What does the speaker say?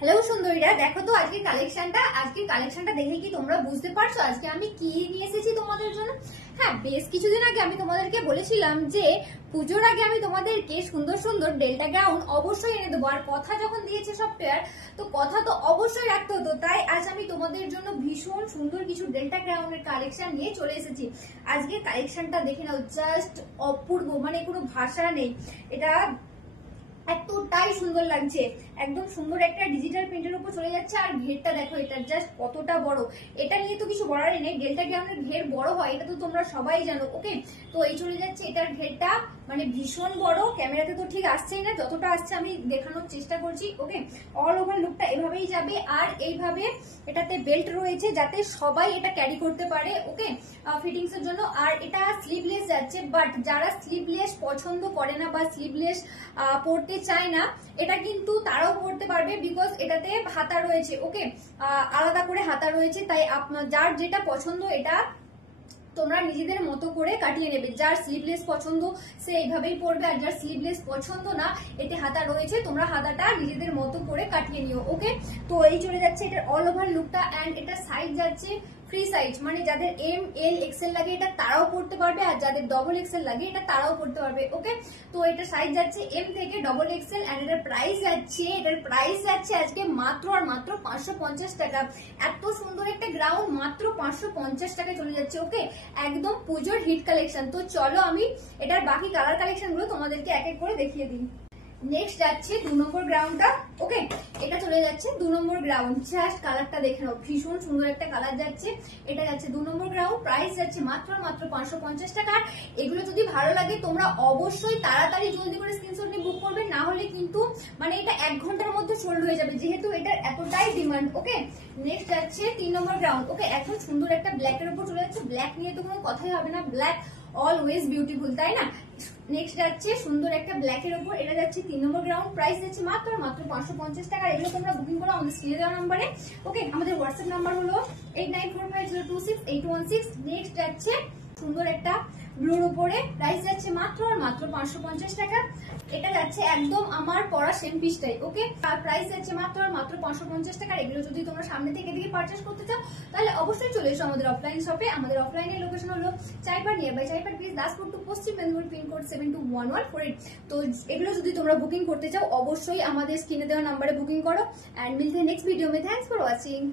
Hello সুন্দরীরা, দেখো তো আজকের কালেকশনটা দেখে কি তোমরা বুঝতে পারছো আজকে আমি কি নিয়ে এসেছি তোমাদের জন্য। হ্যাঁ, বেশ কিছুদিন আগে আমি তোমাদেরকে বলেছিলাম যে পুজোর আগে আমি তোমাদেরকে সুন্দর সুন্দর ডেল্টা গাউন অবশ্যই এনে দেবো, আর কথা যখন দিয়েছে সফটওয়্যার তো কথা তো অবশ্যই রাখতে হতো। তাই আজ আমি তোমাদের জন্য ভীষণ সুন্দর কিছু ডেল্টা গাউনের কালেকশন নিয়ে চলে এসেছি। আজকে কালেকশনটা দেখে নাও, জাস্ট অপূর্ব, মানে কোনো ভাষা নেই। এটা এতটাই সুন্দর লাগছে, একদম সুন্দর একটা ডিজিটাল প্রিন্টের উপর চলে যাচ্ছে। আর ঘেরটা দেখো, এটা জাস্ট কতটা বড়, এটা নিয়ে তো কিছু বলারই নেই। ডেল্টা গাউনের ঘের বড় হয় এটা তো তোমরা সবাই জানো। ওকে, তো এই চলে যাচ্ছে এটার ঘেরটা, মানে ভীষণ বড়। ক্যামেরাতে তো ঠিক আসছেই না, যতটা আসছে আমি দেখানোর চেষ্টা করছি। ওকে, অল ওভার লুকটা এভাবেই যাবে, আর এইভাবে এটাতে বেল্ট রয়েছে যাতে সবাই এটা ক্যারি করতে পারে। ওকে, ফিটিংস এর জন্য। আর এটা স্লিভলেস যাচ্ছে, বাট যারা স্লিভলেস পছন্দ করে না বা স্লিভলেস পড়তে চায় না, এটা কিন্তু তারাও পড়তে পারবে, বিকজ এটাতে হাতা রয়েছে। ওকে, আলাদা করে হাতা রয়েছে, তাই যার যেটা পছন্দ এটা তোমরা নিজেদের মতো করে কাটিয়ে নেবে। যার স্লিভলেস পছন্দ সে এইভাবেই পরবে, আর যার স্লিভলেস পছন্দ না, এতে হাতা রয়েছে, তোমরা হাতাটা নিজেদের মতো করে কাটিয়ে নিও। ওকে, তো এই চলে যাচ্ছে এটার অল ওভার লুকটা। এন্ড এটা সাইজ যাচ্ছে ফ্রি সাইজ, মানে যাদের এম এল এক্সেল লাগে এটা তারাও পড়তে পারবে, আর যাদের ডবল এক্সেল লাগে এটা তারাও পড়তে পারবে। ওকে, তো এটা সাইজ যাচ্ছে এম থেকে ডবল এক্সেল। এন্ড এটার প্রাইস যাচ্ছে আজকে মাত্র আর মাত্র 550 টাকা। এত সুন্দর একটা গ্রাউন্ড মাত্র 550 টাকায় চলে যাচ্ছে। ওকে, একদম পুজোর হিট কালেকশন। তো চলো আমি এটার বাকি কালার কালেকশন গুলো তোমাদেরকে এক এক করে দেখিয়ে দিই। নেক্সট যাচ্ছে 2 নম্বর গ্রাউন্ডটা। ওকে, এটা চলে যাচ্ছে 2 নম্বর গ্রাউন্ড। জাস্ট কালারটা দেখে নাও, ভীষণ সুন্দর একটা কালার যাচ্ছে। এটা যাচ্ছে 2 নম্বর গ্রাউন্ড, প্রাইস যাচ্ছে মাত্র 550 টাকা। এগুলো যদি ভালো লাগে তোমরা অবশ্যই তাড়াতাড়ি জলদি করে স্ক্রিনশট নিয়ে বুক করবে, না হলে কিন্তু মানে এটা 1 ঘন্টার মধ্যে সোল্ড হয়ে যাবে, যেহেতু এটার এতটাই ডিমান্ড। ওকে, নেক্সট যাচ্ছে 3 নম্বর গ্রাউন্ড। ওকে, একদম সুন্দর একটা ব্ল্যাক এর উপর চলে যাচ্ছে। ব্ল্যাক নিয়ে তো কোনো কথাই হবে না, ব্ল্যাক অলওয়েজ বিউটিফুল, তাই না? নেক্সট যাচ্ছে সুন্দর একটা ব্ল্যাক এর উপর, এটা যাচ্ছে 3 নম্বর গ্রাউন্ড, প্রাইস যাচ্ছে মাত্র 550 টাকা। এগুলো তোমরা বুকিং করো আমাদের স্ক্রিনে দেওয়া নাম্বারে। ওকে, আমাদের হোয়াটসঅ্যাপ নাম্বার হলো 8945026816। নেক্সট যাচ্ছে সুন্দর একটা ব্লুর উপরে, প্রাইস যাচ্ছে মাত্র আর মাত্র 550 টাকা। এটা যাচ্ছে একদম আমার পরা সেম পিসটাই। ওকে, আর প্রাইস যাচ্ছে মাত্র আর মাত্র 550 টাকা। এগুলো যদি তোমরা সামনে থেকে দিকে পারচেজ করতে চাও তাহলে অবশ্যই চলে এসো আমাদের অফলাইন শপে। আমাদের অফলাইনের লোকেশন হলো Chaipar, near by Chaipar bridge, Daspur two Paschim Medinipur, pin code 721148। তো এগুলো যদি তোমরা বুকিং করতে চাও অবশ্যই আমাদের স্ক্রিনে দেওয়া নাম্বারে বুকিং করো। এন্ড মিলতে নেক্সট वीडियो में। Thanks for watching.